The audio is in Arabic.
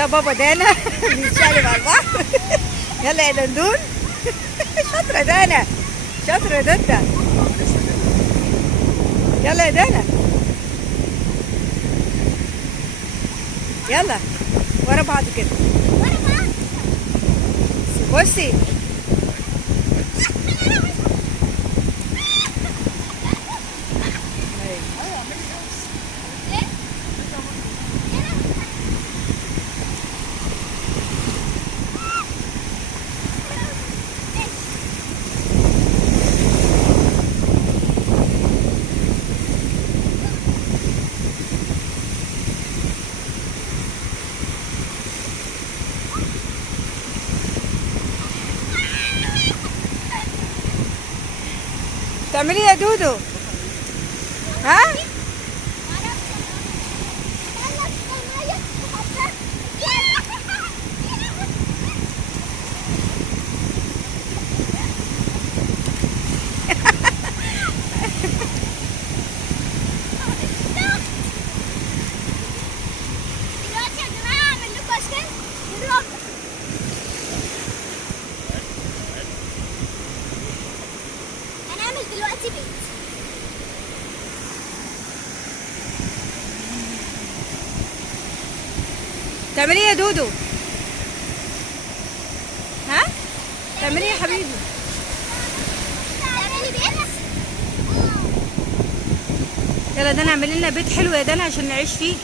ده بابا دانا بيتشقلب على البحر. يلا يا دندون. شاطرة دانا، شاطرة يا دندا. يلا يا دانا، يلا ورا بعض كده. بصي تعملي ايه يا دودو؟ ها؟ دلوقتي يا جماعة هعمل لكم عشان نروح. هنعمل دلوقتي بيت. تعملي ايه يا دودو؟ ها؟ تعملي ايه يا حبيبي؟ تعملي بيت؟ يلا دانا اعملي لنا بيت حلو يا دانا عشان نعيش فيه.